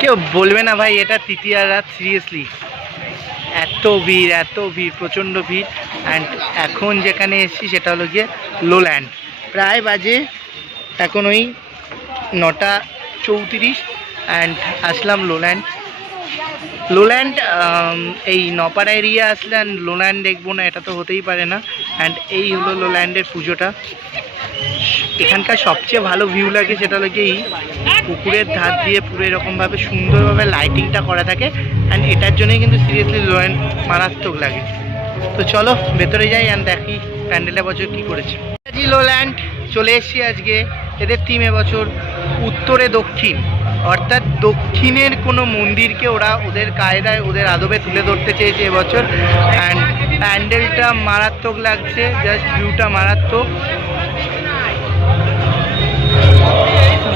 কেউ বলবে না ভাই এটা তৃতীয়া রাত, সিরিয়াসলি এত ভিড় প্রচণ্ড ভিড়। অ্যান্ড এখন যেখানে এসেছি সেটা হলো গিয়ে লোল্যান্ড। প্রায় বাজে এখন ওই 9:34 অ্যান্ড আসলাম লোল্যান্ড। এই নপাড়া এরিয়া আসলে অ্যান্ড লোল্যান্ড দেখবো না এটা তো হতেই পারে না। অ্যান্ড এই হলো লোল্যান্ডের পুজোটা। এখানকার সবচেয়ে ভালো ভিউ লাগে সেটা হলো এই পুকুরের ধার দিয়ে পুরো এরকমভাবে সুন্দরভাবে লাইটিংটা করা থাকে। অ্যান্ড এটার জন্যই কিন্তু সিরিয়াসলি লোল্যান্ড মারাত্মক লাগে। তো চলো ভেতরে যাই অ্যান্ড দেখি প্যান্ডেলটা বছর কী করেছে। লোল্যান্ড চলে এসেছি আজকে। এদের থিম এবছর উত্তরে দক্ষিণ, অর্থাৎ দক্ষিণের কোনো মন্দিরকে ওরা ওদের কায়দায় ওদের আদবে তুলে ধরতে চেয়েছে এবছর। অ্যান্ড প্যান্ডেলটা মারাত্মক লাগছে, জাস্ট ভিউটা মারাত্মক।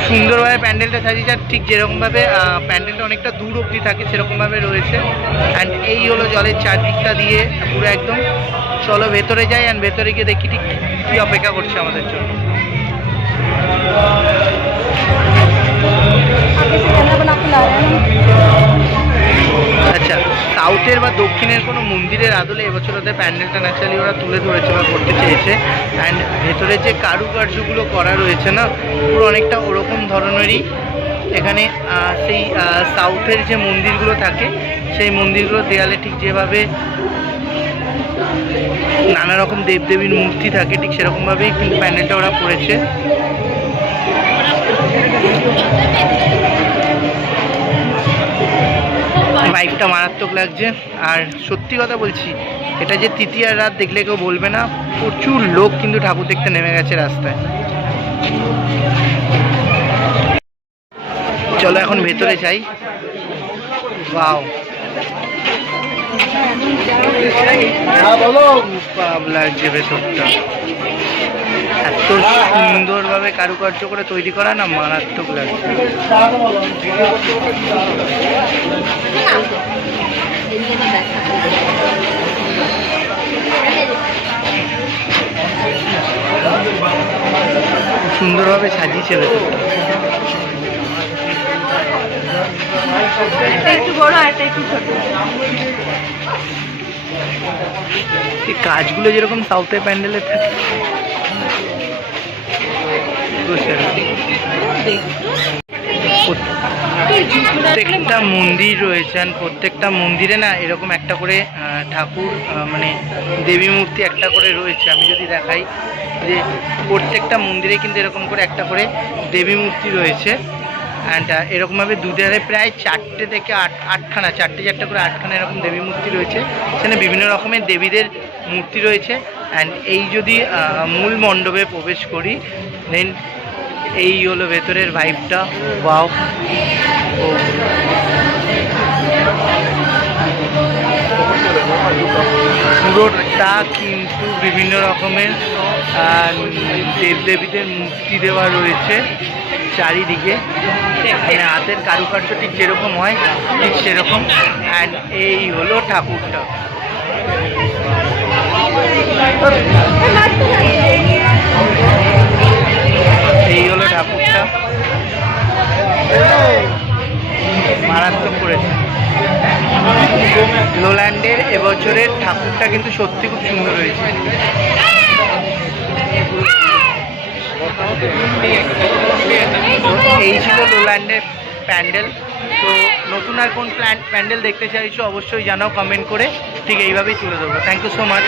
সুন্দরভাবে প্যান্ডেলটা সাজিয়েছে, আর ঠিক যেরকমভাবে প্যান্ডেলটা অনেকটা দূর অবধি থাকে সেরকমভাবে রয়েছে। অ্যান্ড এই হলো জলের চারদিকটা দিয়ে পুরো একদম। চলো ভেতরে যাই অ্যান্ড ভেতরে গিয়ে দেখি ঠিক কী অপেক্ষা করছে আমাদের জন্য। আচ্ছা, সাউথের বা দক্ষিণের কোনো মন্দিরের আদলে এবছর ওদের প্যান্ডেলটা ন্যাচারালি ওরা তুলে ধরেছে বা করতে চেয়েছে। অ্যান্ড ভেতরে যে কারুকার্যগুলো করা রয়েছে না, পুরো অনেকটা ওরকম ধরনেরই। এখানে সেই সাউথের যে মন্দিরগুলো থাকে সেই মন্দিরগুলো দেয়ালে ঠিক যেভাবে নানা রকম দেবদেবীর মূর্তি থাকে ঠিক সেরকমভাবেই কিন্তু প্যান্ডেলটা ওরা করেছে। ভাইবটা মারাত্মক লাগছে। আর সত্যি কথা বলছি, এটা যে তৃতীয়া রাত দেখলে কেউ বলবে না। প্রচুর লোক কিন্তু ঠাকুর দেখতে নেমে গেছে রাস্তায়। চলো এখন ভেতরে যাই। ওয়াও, লাগছে ভেতরটা, এত সুন্দরভাবে কারুকার্য করে তৈরি করা না, মারাত্মক লাগছে। সুন্দরভাবে সাজিয়েছে ভেতরটা। এই কাজগুলো যেরকম সাউথের প্যান্ডেলে থাকে প্রত্যেকটা মন্দির রয়েছে, প্রত্যেকটা মন্দিরে না এরকম একটা করে ঠাকুর মানে দেবী মূর্তি একটা করে রয়েছে। আমি যদি দেখাই যে প্রত্যেকটা মন্দিরে কিন্তু এরকম করে একটা করে দেবী মূর্তি রয়েছে। অ্যান্ড এরকমভাবে দুধারে প্রায় 4টে থেকে 8খানা, 4টে করে 8খানা এরকম দেবী মূর্তি রয়েছে। সেখানে বিভিন্ন রকমের দেবীদের মূর্তি রয়েছে। অ্যান্ড এই যদি মূল মণ্ডপে প্রবেশ করি, দেন এই হলো ভেতরের ভাইবটা। ওয়াও, পুরোটা কিন্তু বিভিন্ন রকমের দেবদেবীদের মূর্তি দেওয়া রয়েছে চারিদিকে। মানে হাতের কারুকার্য ঠিক যেরকম হয় ঠিক সেরকম। অ্যান্ড এই হলো ঠাকুরটা। এই হলো ঠাকুরটা, মারাত্মক করেছে। লোল্যান্ডের এবছরের ঠাকুরটা কিন্তু সত্যি খুব সুন্দর হয়েছে। এই ছিল লোল্যান্ডের প্যান্ডেল। তো নতুন আর কোন প্যান্ডেল দেখতে চাইছো অবশ্যই জানাও কমেন্ট করে, ঠিক এইভাবেই তুলে দেবো। Thank you so much.